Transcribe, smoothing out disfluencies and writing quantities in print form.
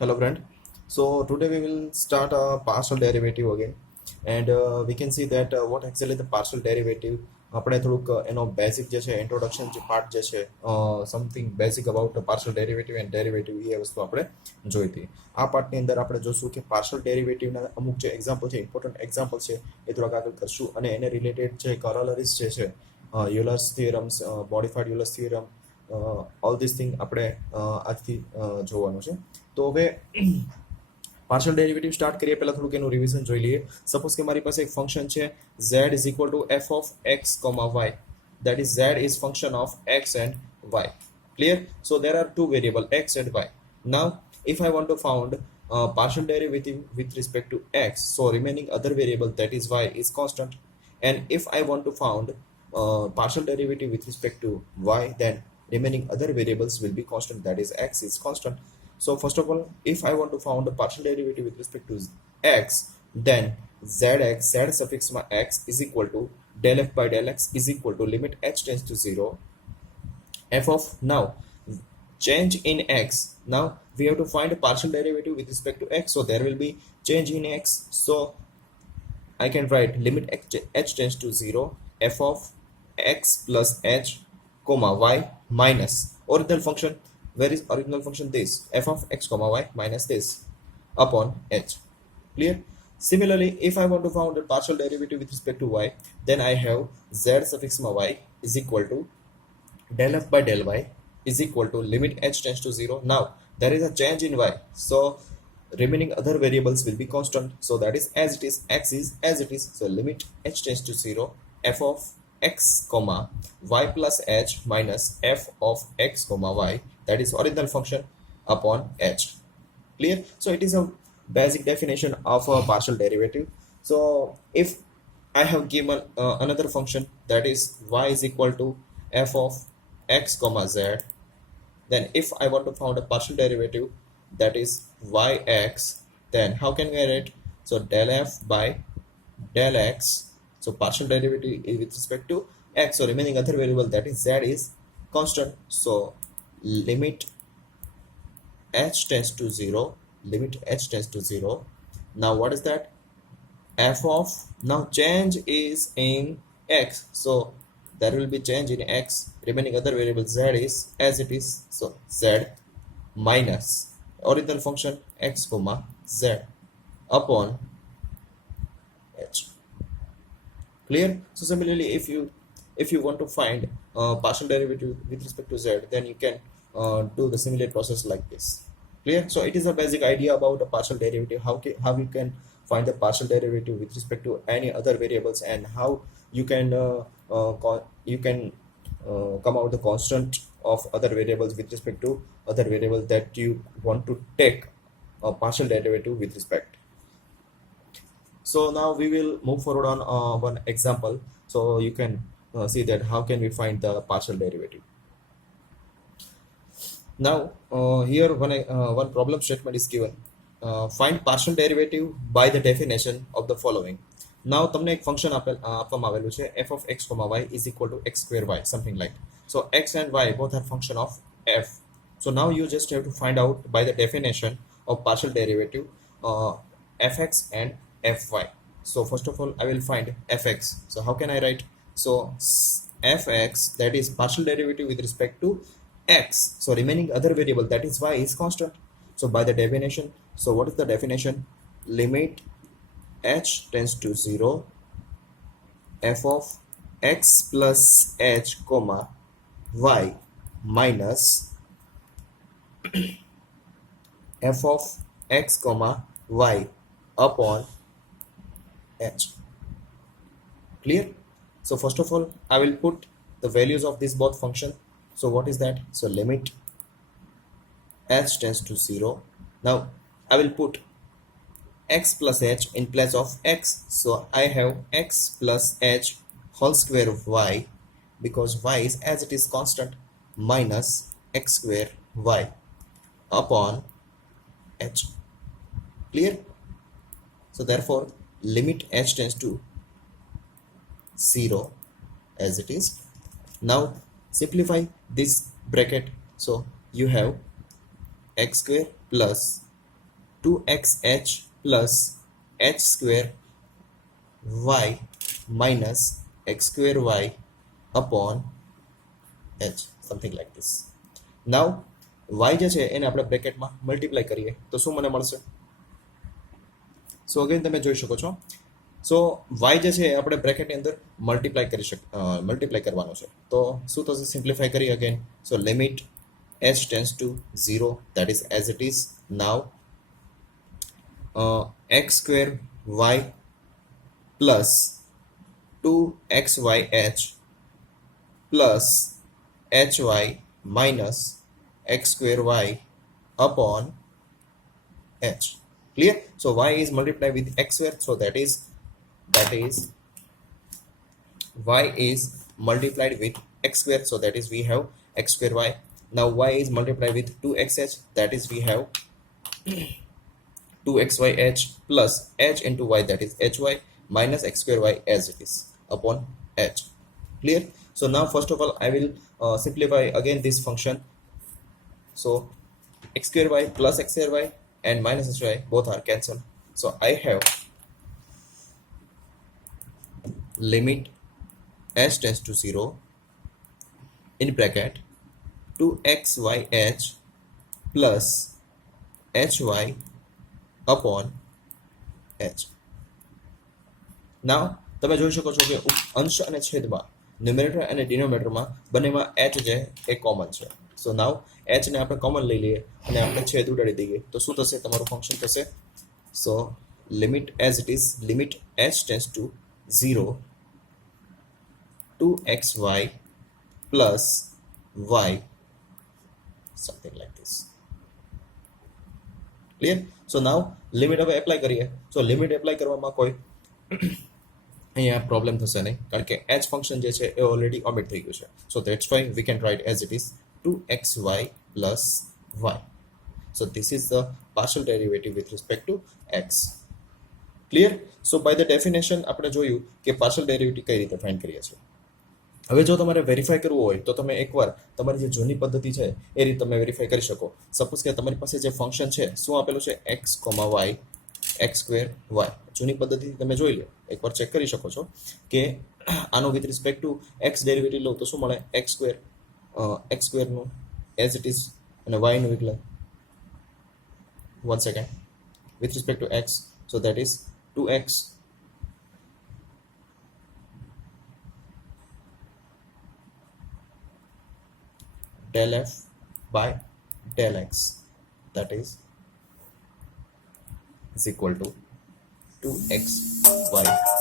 Hello friend. So today we will start a partial derivative again, and we can see that what actually the partial derivative. આપણે થોડુંક એનો basic જે છે introduction જે part જે છે something basic about partial derivative and derivative એ વસ્તુ આપણે જોઈ હતી. આ પાર્ટની અંદર આપણે જોશું કે પાર્શિયલ ડેરિવેટિવના અમુક જે એક્ઝામ્પલ છે ઇમ્પોર્ટન્ટ એક્ઝામ્પલ છે એ થોડાક આગળ કરશું અને એને રિલેટેડ જે કોરોલરીઝ જે છે Euler's theorems modified Euler's theorem all this thing આપણે આજથી જોવાનું છે. તો હવે પાર્શિયલ ડેરિવેટિવ સ્ટાર્ટ કરીએ પહેલા થોડુંક એનું રિવિઝન જોઈ લઈએ. સપોઝ કે મારી પાસે એક ફંક્શન છે z is equal to f of x, y, that is z is function of x and y. Clear? So there are two variable x and y. Now if I want to found partial derivative with respect to x, so remaining other variable that is y is constant, and if I want to found partial derivative with respect to y, then remaining other variables will be constant, that is x is constant. So first of all, if I want to found a partial derivative with respect to x, then zx, z suffix x is equal to del f by del x is equal to limit h tends to 0 f of, now change in x, now we have to find a partial derivative with respect to x, so there will be change in x, so I can write limit h tends to 0 f of x plus h comma y minus original function. Where is original function? This f of x comma y minus this upon h. Clear? Similarly, if I want to found a partial derivative with respect to y, then I have z suffix y is equal to del f by del y is equal to limit h tends to 0. Now there is a change in y, so remaining other variables will be constant, so that is as it is, x is as it is, so limit h tends to 0 f of x comma y plus h minus f of x comma y, that is original function, upon h. Clear? So it is a basic definition of a partial derivative. So if I have given another function, that is y is equal to f of x comma z, then if I want to found a partial derivative, that is yx, then how can we write? So del f by del x, so partial derivative is with respect to x, so remaining other variable that is z is constant, so limit h tends to 0, limit h tends to 0. Now what is that? F of, now change is in x, so there will be change in x, remaining other variable z is as it is, so z minus original function x comma z upon h. Clear? So similarly, if you want to find partial derivative with respect to z, then you can do the similar process like this. Clear? So it is a basic idea about a partial derivative, how you can find the partial derivative with respect to any other variables, and how you can come out the constant of other variables with respect to other variables that you want to take a partial derivative with respect. So now we will move forward on one example, so you can see that how can we find the partial derivative. Now here one problem statement is given. Find partial derivative by the definition of the following. Now તમને એક function આપવામાં આવેલું છે f of x comma y is equal to x square y, something like. So x and y both are function of f. So now you just have to find out by the definition of partial derivative fx and fy. So first of all, I will find fx. So how can I write? So fx, that is partial derivative with respect to x, so remaining other variable that is y is constant. So by the definition, so what is the definition? Limit h tends to 0 f of x plus h comma y minus f of x comma y upon h. Clear? So first of all, I will put the values of these both function. So what is that? So limit h tends to 0. Now I will put x plus h in place of x, so I have x plus h whole square of y, because y is as it is constant, minus x square y upon h. Clear? So therefore limit h tends to 0 as it is. Now simplify this bracket, so you have x square plus 2xh plus h square y minus x square y upon h, something like this. Now y જે છે એને આપણે બ્રેકેટમાં multiply કરીએ તો શું મને મળશે? સો again તમે જોઈ શકો છો. સો y જે છે આપણે બ્રેકેટની અંદર મલ્ટીપ્લાય કરવાનો છે. તો શું થશે? સિમ્પ્લિફાય કરી again. So limit h tends to 0, that is as it is. Now x square y plus 2xyh plus hy minus x square y upon h. Clear? So y is multiplied with x square, so that is y is multiplied with x square, so that is we have x square y. Now y is multiplied with 2xh, that is we have 2xyh plus h into y, that is hy minus x square y as it is upon h. Clear? So now first of all I will simplify again this function. So x square y plus x square y and minus hy both are cancelled. So I have limit h tends to 0 in bracket 2xyh plus hy upon h. Now તમે જોઈ શકો છો કે અંશ અને છેદમાં numerator અને ડિનોમિનેટરમાં બંનેમાં h જે એ કોમન છે. સો નાવ h ને આપણે કોમન લઈ લઈએ અને આપણે છેદ ઉડાડી દઈએ તો શું થશે? તમારું ફંક્શન થશે. So limit as it is, limit h tends to 0 2xy plus y, something like this. Clear? So now limit હવે એપ્લાય કરીએ. સો લિમિટ એપ્લાય કરવામાં કોઈ અહીંયા પ્રોબ્લેમ થશે નહીં, કારણ કે h ફંક્શન જે છે એ ઓલરેડી ઓમિટ થઈ ગયું છે. સો that's why we can write as it is 2xy plus y. So this is the partial derivative with respect to x. Clear? So by the definition આપણે જોયું કે partial derivative કઈ રીતે ફાઇન્ડ કરીએ છીએ. હવે જો તમારે વેરીફાઈ કરવું હોય તો તમે એકવાર તમારી જે જૂની પદ્ધતિ છે એ રીતે તમે વેરીફાઈ કરી શકો. સપોઝ કે તમારી પાસે જે ફંક્શન છે શું આપેલું છે? x, y x square y. જૂની પદ્ધતિ તમે જોઈ લો, એકવાર ચેક કરી શકો છો કે આનો with respect to x derivative લો તો શું મળે? એક્સ સ્ક્વેરનું એઝ ઇટ ઇઝ અને વાયનું વિકલન. 1 second. With respect to x, so that is 2x del f by del x, that is equal to 2xy